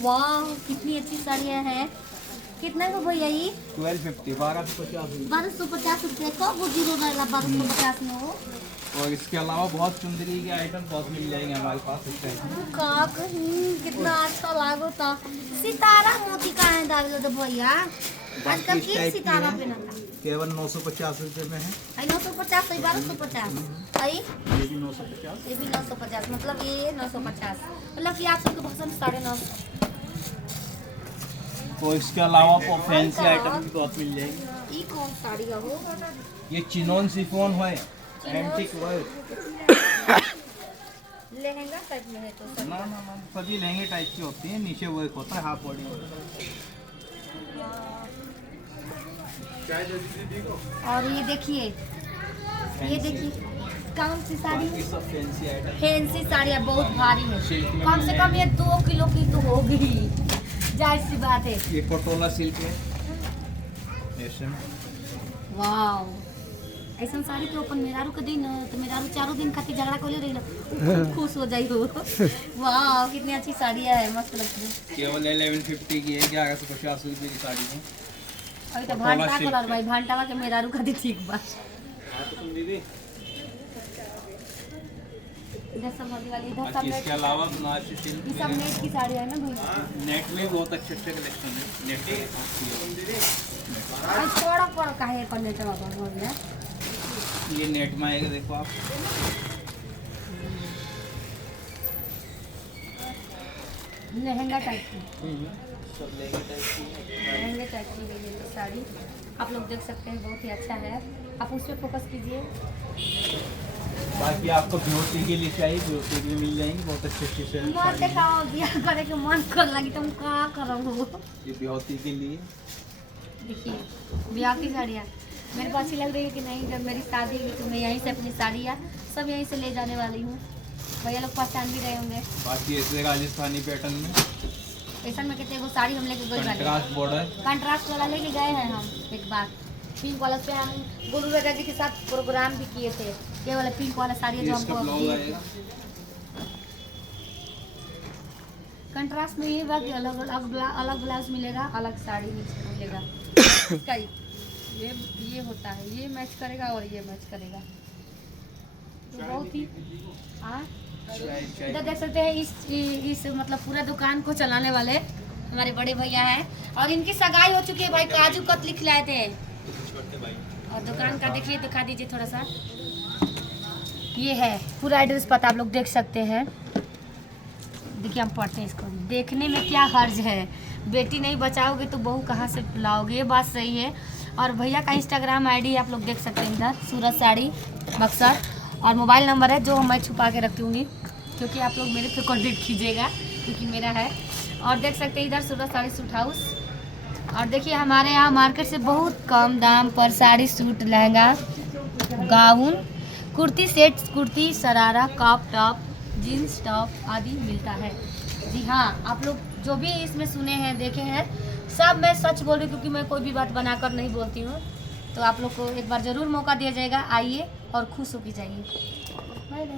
वाह कितनी अच्छी साड़ियाँ हैं। कितना को भैया ये? 1250 1250 रुपये को वो जीरो रहेगा 1250 में वो। और इसके अलावा बहुत चुंदरी के आइटम बहुत मिल जाएंगे हमारे पास इस टाइम। का कहीं कितना अच्छा लागो था। सितारा मोती का है डाल दो भैया। आजकल की सितारा पे ना केवल 950 रुपये में है। 950 1250 आई ये भी 950। ये भी 950 मतलब ये 950 मतलब कि आप सबको पसंद 950। और इसके अलावा फैंसी आइटम भी बहुत मिल जाएंगे। ये कौन साड़ी है वो? ये चिनोन शिफॉन है, एंटिक वर्क। लहंगा टाइप में है तो सब। ना सभी लहंगे टाइप की होती है, नीचे वर्क होता है हाफ बॉडी। और ये देखिए कौन सी साड़ी? ये सब फैंसी आइटम। फैंसी साड़ियाँ बहुत भारी है, सिल्क में कम से कम ये 2 किलो की तो होगी, जाहिर सी बात है। ये पटोला सिल्क है। ऐसे में वाव ऐसा साड़ी तो अपन मेरारू के दिन तो मेरारू 4 दिन खातिर झगड़ा कर ले रही ना, खुश हो जाई हो। वाह कितनी अच्छी साड़ियाँ है, मस्त लगती है। केवल 1150 की है, 1150 रुपये की साड़ी है। अभी तो भांटा कलर भाई भांटावा के मेरारू खातिर ठीक बा। इधर सब वाली इधर सब इसके अलावा बनारसी सिल्क ये सब नेट की साड़ी है ना भैया। नेट में बहुत अच्छे कलेक्शन है। नेट थोड़ा काहे कर लेते हो अपन हो गया। ये नेट में आएगा, देखो आप। लहंगा टाइप की सब लहंगे टाइप की ये साड़ी आप लोग देख सकते हैं, बहुत ही अच्छा है। आप उस पर फोकस कीजिए। बाकी आपको ब्यूटी के लिए चाहिए, ब्यूटी भी मिल जाएंगी बहुत अच्छे से। मन दिखाओ बियाह करे के मन कर लगी तुम का करो। ये ब्यूटी के लिए देखिए ब्याह की साड़ियाँ मेरे को अच्छी लग रही है कि नहीं। जब मेरी शादी हुई तो मैं यहीं से अपनी साड़ियाँ सब यहीं से ले जाने वाली हूँ। भैया लोग पहचान भी रहे होंगे। बाकी ऐसे राजस्थानी पैटर्न में ऐसा में कितने को साड़ी हम लेके गए कंट्रास्ट बॉर्डर, कंट्रास्ट वाला लेके गए हैं हम एक बार। पिंक वाला पे हम गुरु राजा जी के साथ प्रोग्राम भी किए थे। ये वाला पिंक वाला साड़ी जो हमको कंट्रास्ट में ये बात अलग अलग ब्लाउज मिलेगा, अलग साड़ी मिलेगा। इसका ये होता है, ये मैच करेगा और ये मैच करेगा तो बहुत ही। इधर देख सकते हैं इस मतलब पूरा दुकान को चलाने वाले हमारे बड़े भैया हैं और इनकी सगाई हो चुकी है भाई। काजू कतली खिलाए थे और दुकान का देखिए, दिखा दीजिए थोड़ा सा। ये है पूरा एड्रेस पता आप लोग देख सकते हैं। देखिए हम पढ़ते हैं इसको, देखने में क्या हर्ज है, बेटी नहीं बचाओगे तो बहू कहाँ से लाओगे, ये बात सही है। और भैया का इंस्टाग्राम आईडी आप लोग देख सकते हैं इधर, सूरज साड़ी बक्सर, और मोबाइल नंबर है जो मैं छुपा के रखती हूँगी क्योंकि आप लोग मेरे पे कॉन्टेक्ट कीजिएगा क्योंकि मेरा है। और देख सकते हैं इधर सूरज साड़ी सूट हाउस। और देखिए हमारे यहाँ मार्केट से बहुत कम दाम पर sari, suit, lehenga, gown, kurti set, kurti, sharara, crop top, jeans top आदि मिलता है। जी हाँ, आप लोग जो भी इसमें सुने हैं देखे हैं सब मैं सच बोल रही हूँ क्योंकि मैं कोई भी बात बनाकर नहीं बोलती हूँ। तो आप लोग को एक बार ज़रूर मौका दिया जाएगा, आइए और खुश होकर जाइए। Bye bye.